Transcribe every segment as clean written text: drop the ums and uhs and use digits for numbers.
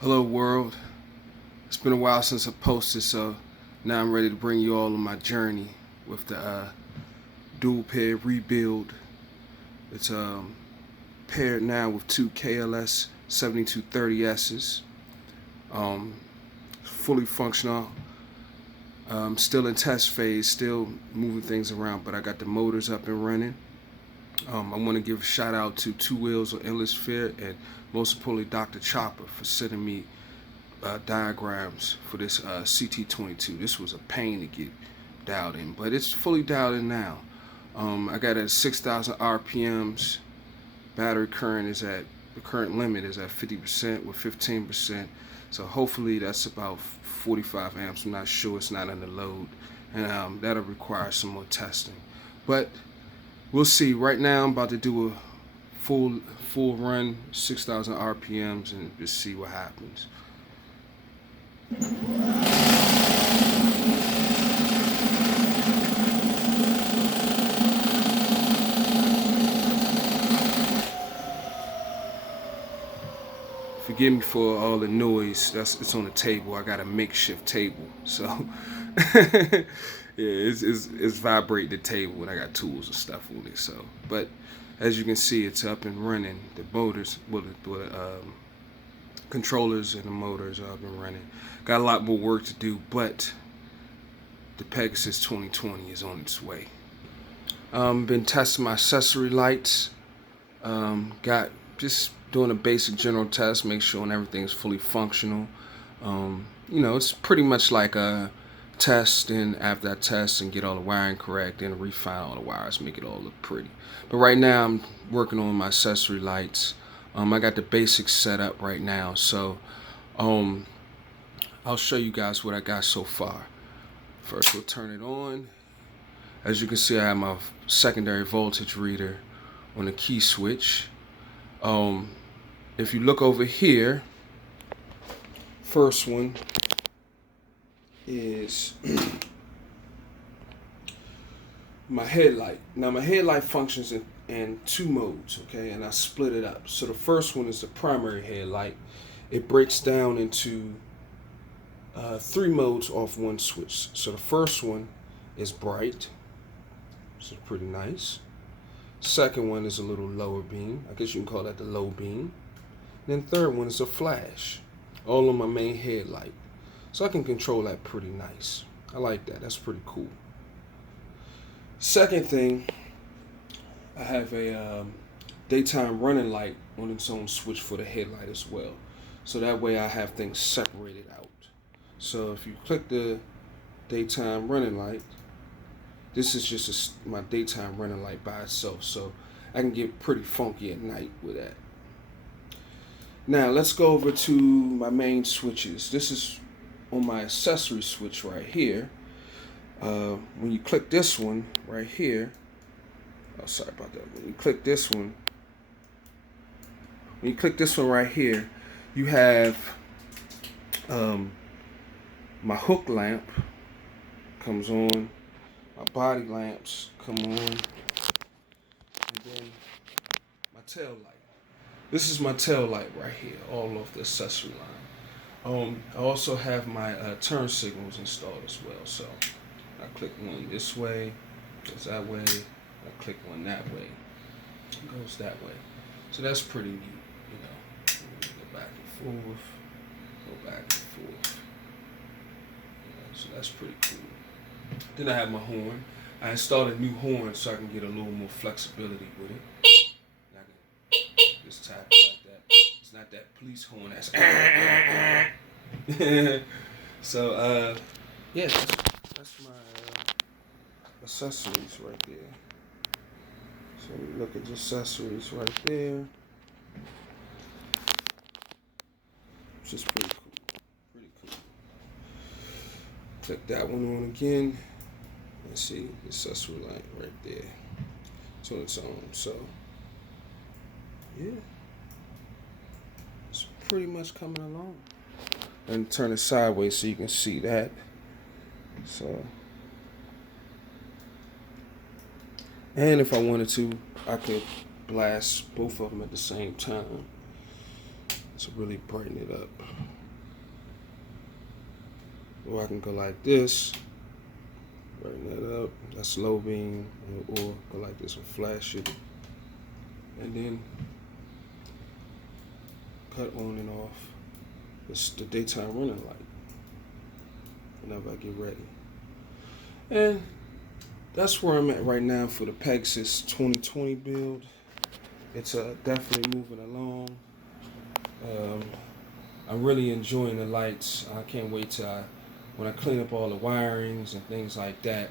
Hello world. It's been a while since I posted, so now I'm ready to bring you all on my journey with the Dualped rebuild. It's paired now with two KLS 7230Ss. Fully functional. Still in test phase, still moving things around, but I got the motors up and running. I want to give a shout out to Two Wheels on Endless Fear and most importantly Dr. Chopper for sending me diagrams for this CT22. This was a pain to get dialed in, but it's fully dialed in now. I got it at 6,000 RPMs. Battery current is at, the current limit is at 50% with 15%. So hopefully that's about 45 amps. I'm not sure, it's not under load. And that'll require some more testing. But we'll see. Right now I'm about to do a full run, 6,000 RPMs, and just see what happens. Forgive me for all the noise. It's on the table. I got a makeshift table, so yeah, it's vibrating the table, and I got tools and stuff on it. So, but as you can see, it's up and running. The motors, controllers and the motors are up and running. Got a lot more work to do, but the Pegasus 2020 is on its way. Been testing my accessory lights. Got just doing a basic general test, make sure everything's fully functional. It's pretty much like a test, and after that test and get all the wiring correct and refine all the wires, make it all look pretty. But right now I'm working on my accessory lights. I got the basics set up right now, so I'll show you guys what I got so far. First we'll turn it on. As you can see, I have my secondary voltage reader on the key switch. If you look over here, first one is my headlight. Now my headlight functions in two modes, okay, and I split it up. So the first one is the primary headlight. It breaks down into three modes off one switch. So the first one is bright, which is pretty nice. Second one is a little lower beam. I guess you can call that the low beam. Then third one is a flash, all on my main headlight. So I can control that pretty nice. I like that. That's pretty cool. Second thing, I have a daytime running light on its own switch for the headlight as well. So that way I have things separated out. So if you click the daytime running light, this is just my daytime running light by itself, so I can get pretty funky at night with that. Now let's go over to my main switches. This is on my accessory switch right here. When you click this one right here, oh sorry about that. When you click this one right here, you have my hook lamp comes on. My body lamps come on, and then my tail light. This is my tail light right here, all off the accessory line. I also have my turn signals installed as well. So I click one this way, goes that way. I click one that way, it goes that way. So that's pretty neat, Go back and forth, go back and forth. So that's pretty cool. Then I have my horn. I installed a new horn so I can get a little more flexibility with it. I can just tap it like that. It's not that police horn that's so yeah, that's my accessories right there. So we look at the accessories right there. Which is pretty cool. Click that one on again. Let's see the accessory light right there. It's on its own. So yeah, it's pretty much coming along. And turn it sideways so you can see that. So, and if I wanted to, I could blast both of them at the same time. to really brighten it up. Or I can go like this, brighten that up. That's low beam, or go like this and flash it, and then cut on and off. It's the daytime running light whenever I get ready. And that's where I'm at right now for the Pegasus 2020 build. It's definitely moving along. I'm really enjoying the lights. I can't wait till when I clean up all the wirings and things like that.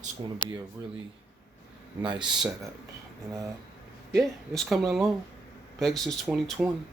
It's going to be a really nice setup. And yeah, it's coming along. Pegasus 2020.